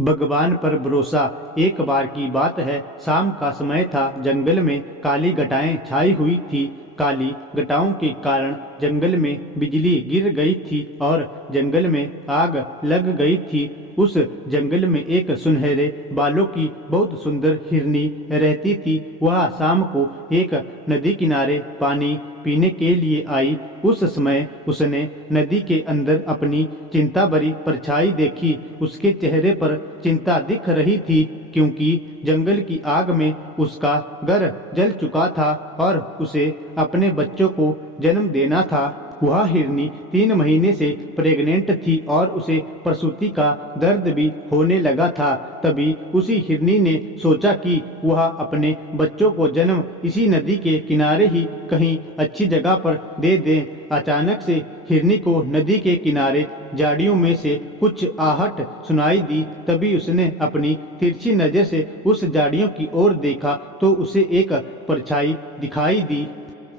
भगवान पर भरोसा। एक बार की बात है, शाम का समय था। जंगल में काली घटाएं छाई हुई थी। काली घटाओं के कारण जंगल में बिजली गिर गई थी और जंगल में आग लग गई थी। उस जंगल में एक सुनहरे बालों की बहुत सुंदर हिरनी रहती थी। वह शाम को एक नदी किनारे पानी पीने के लिए आई। उस समय उसने नदी के अंदर अपनी चिंता भरी परछाई देखी। उसके चेहरे पर चिंता दिख रही थी, क्योंकि जंगल की आग में उसका घर जल चुका था और उसे अपने बच्चों को जन्म देना था। वह हिरनी 3 महीने से प्रेग्नेंट थी और उसे प्रसूति का दर्द भी होने लगा था। तभी उसी हिरनी ने सोचा कि वह अपने बच्चों को जन्म इसी नदी के किनारे ही कहीं अच्छी जगह पर दे दे। अचानक से हिरनी को नदी के किनारे झाड़ियों में से कुछ आहट सुनाई दी। तभी उसने अपनी तिरछी नजर से उस झाड़ियों की ओर देखा तो उसे एक परछाई दिखाई दी।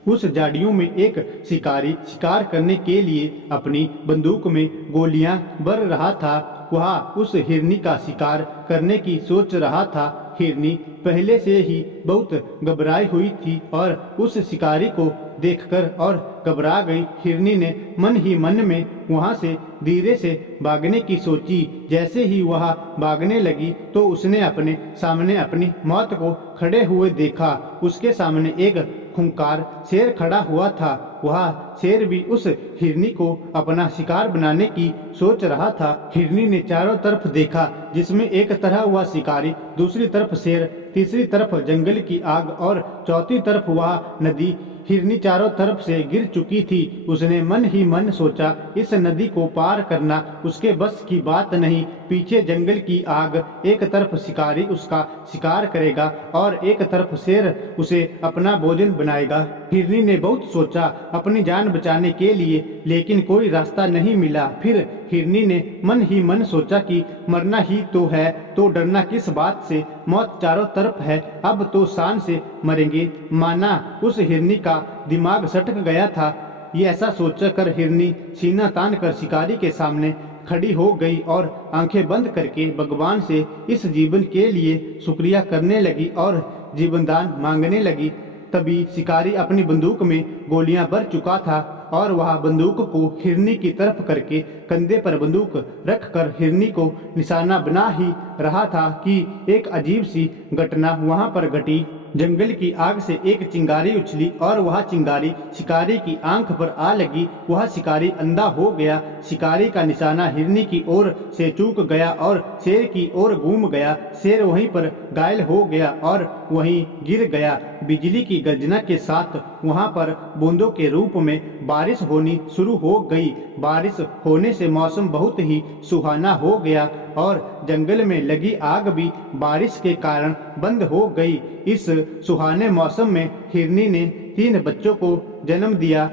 उस झाड़ियों में एक शिकारी शिकार करने के लिए अपनी बंदूक में गोलियां भर रहा था। वह उस हिरनी का शिकार करने की सोच रहा था। हिरनी पहले से ही बहुत घबराई हुई थी और उस शिकारी को देखकर और घबरा गई। हिरनी ने मन ही मन में वहां से धीरे से भागने की सोची। जैसे ही वह भागने लगी तो उसने अपने सामने अपनी मौत को खड़े हुए देखा। उसके सामने एक खूंखार शेर खड़ा हुआ था। वह शेर भी उस हिरनी को अपना शिकार बनाने की सोच रहा था। हिरनी ने चारों तरफ देखा, जिसमें एक तरह हुआ शिकारी, दूसरी तरफ शेर, तीसरी तरफ जंगल की आग और चौथी तरफ वह नदी। हिरनी चारों तरफ से गिर चुकी थी। उसने मन ही मन सोचा, इस नदी को पार करना उसके बस की बात नहीं। पीछे जंगल की आग, एक तरफ शिकारी उसका शिकार करेगा और एक तरफ शेर उसे अपना भोजन बनाएगा। हिरनी ने बहुत सोचा अपनी जान बचाने के लिए, लेकिन कोई रास्ता नहीं मिला। फिर हिरनी ने मन ही मन सोचा कि मरना ही तो है तो डरना किस बात से, मौत चारों तरफ है, अब तो शान से मरेंगे। माना उस हिरनी का दिमाग सटक गया था। ये ऐसा सोचकर हिरनी सीना तान कर शिकारी के सामने खड़ी हो गई और आंखें बंद करके भगवान से इस जीवन के लिए शुक्रिया करने लगी और जीवनदान मांगने लगी। तभी शिकारी अपनी बंदूक में गोलियां भर चुका था और वह बंदूक को हिरनी की तरफ करके कंधे पर बंदूक रखकर हिरनी को निशाना बना ही रहा था कि एक अजीब सी घटना वहां पर घटी। जंगल की आग से एक चिंगारी उछली और वह चिंगारी शिकारी की आंख पर आ लगी। वह शिकारी अंधा हो गया। शिकारी का निशाना हिरनी की ओर से चूक गया और शेर की ओर घूम गया। शेर वहीं पर घायल हो गया और वहीं गिर गया। बिजली की गर्जना के साथ वहां पर बूंदों के रूप में बारिश होनी शुरू हो गई। बारिश होने से मौसम बहुत ही सुहाना हो गया और जंगल में लगी आग भी बारिश के कारण बंद हो गई। इस सुहाने मौसम में हिरनी ने 3 बच्चों को जन्म दिया।